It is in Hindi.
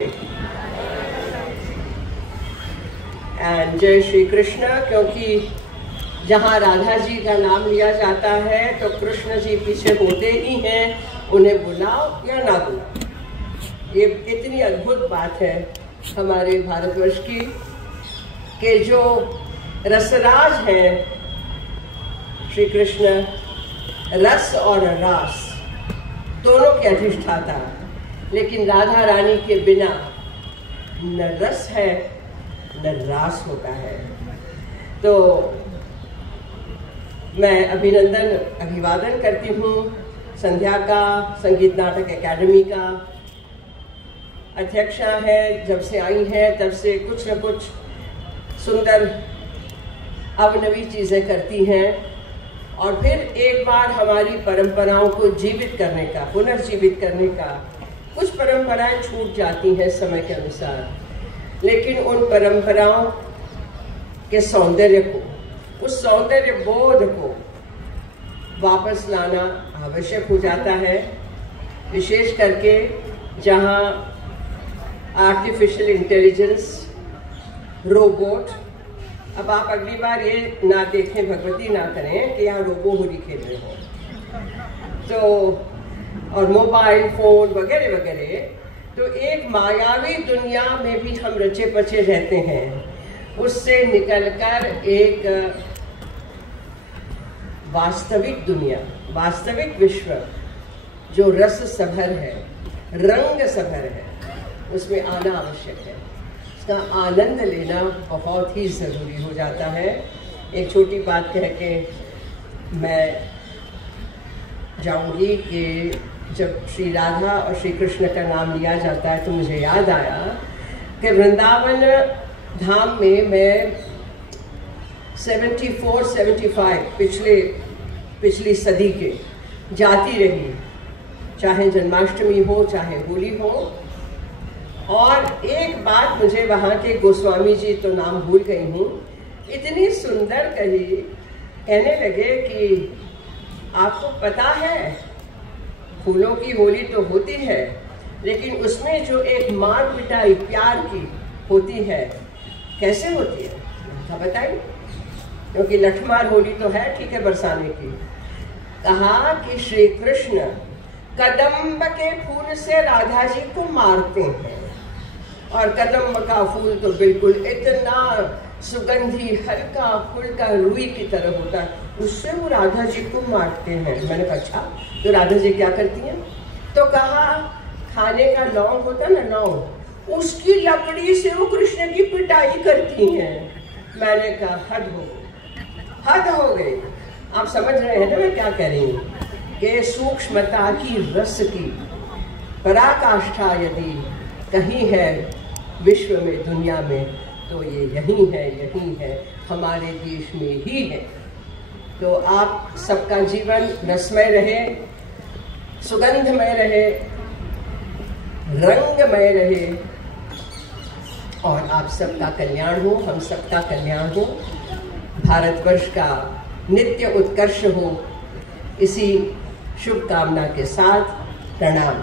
एंड जय श्री कृष्ण। क्योंकि जहाँ राधा जी का नाम लिया जाता है तो कृष्ण जी पीछे होते ही हैं, उन्हें बुलाओ या ना बुलाओ। ये इतनी अद्भुत बात है हमारे भारतवर्ष की कि जो रसराज हैं श्री कृष्ण, रस और रास दोनों के अधिष्ठाता, लेकिन राधा रानी के बिना न रस है न रास होता है। तो मैं अभिवादन करती हूँ संध्या का, संगीत नाटक एकेडमी का अध्यक्षा है। जब से आई है तब से कुछ न कुछ सुंदर अवनवी चीज़ें करती हैं और फिर एक बार हमारी परंपराओं को जीवित करने का, पुनर्जीवित करने का। कुछ परंपराएं छूट जाती हैं समय के अनुसार, लेकिन उन परंपराओं के सौंदर्य को, उस सौंदर्य बोध को वापस लाना आवश्यक हो जाता है, विशेष करके जहां आर्टिफिशियल इंटेलिजेंस, रोबोट। अब आप अगली बार ये ना देखें, भगवती ना करें कि यहाँ रोबो होली खेल रहे हो, तो और मोबाइल फोन वगैरह वगैरह। तो एक मायावी दुनिया में भी हम रचे पचे रहते हैं, उससे निकलकर एक वास्तविक दुनिया, वास्तविक विश्व जो रस सभर है, रंग सभर है, उसमें आना आवश्यक है। उसका आनंद लेना बहुत ही ज़रूरी हो जाता है। एक छोटी बात कह के मैं जाऊंगी कि जब श्री राधा और श्री कृष्ण का नाम लिया जाता है तो मुझे याद आया कि वृंदावन धाम में मैं 74-75 पिछली सदी के जाती रही, चाहे जन्माष्टमी हो चाहे होली हो। और एक बात मुझे वहाँ के गोस्वामी जी, तो नाम भूल गई हूँ, इतनी सुंदर कही, कहने लगे कि आपको पता है फूलों की होली तो होती है, लेकिन उसमें जो एक मार पिटाई प्यार की होती है, कैसे होती है तो बताइए। क्योंकि लठमार होली तो है, ठीक है, बरसाने की। कहा कि श्री कृष्ण कदम्ब के फूल से राधा जी को मारते हैं, और कदम्ब का फूल तो बिल्कुल इतना सुगंधी, हल्का फुल्का रुई की तरह होता है, उससे वो राधा जी को मारते हैं। मैंने कहा अच्छा, तो राधा जी क्या करती हैं? तो कहा खाने का लौंग होता ना, लौंग, उसकी लकड़ी से वो कृष्ण की पिटाई करती हैं। मैंने कहा हद हो गई, हद हो गई। आप समझ रहे हैं ना मैं क्या कह रही हूँ कि सूक्ष्मता की, रस की पराकाष्ठा यदि कहीं है विश्व में, दुनिया में, तो ये यही है, हमारे देश में ही है। तो आप सबका जीवन रसमय रहे, सुगंधमय रहे, रंगमय रहे, और आप सबका कल्याण हो, हम सबका कल्याण हो, भारतवर्ष का नित्य उत्कर्ष हो। इसी शुभकामना के साथ प्रणाम।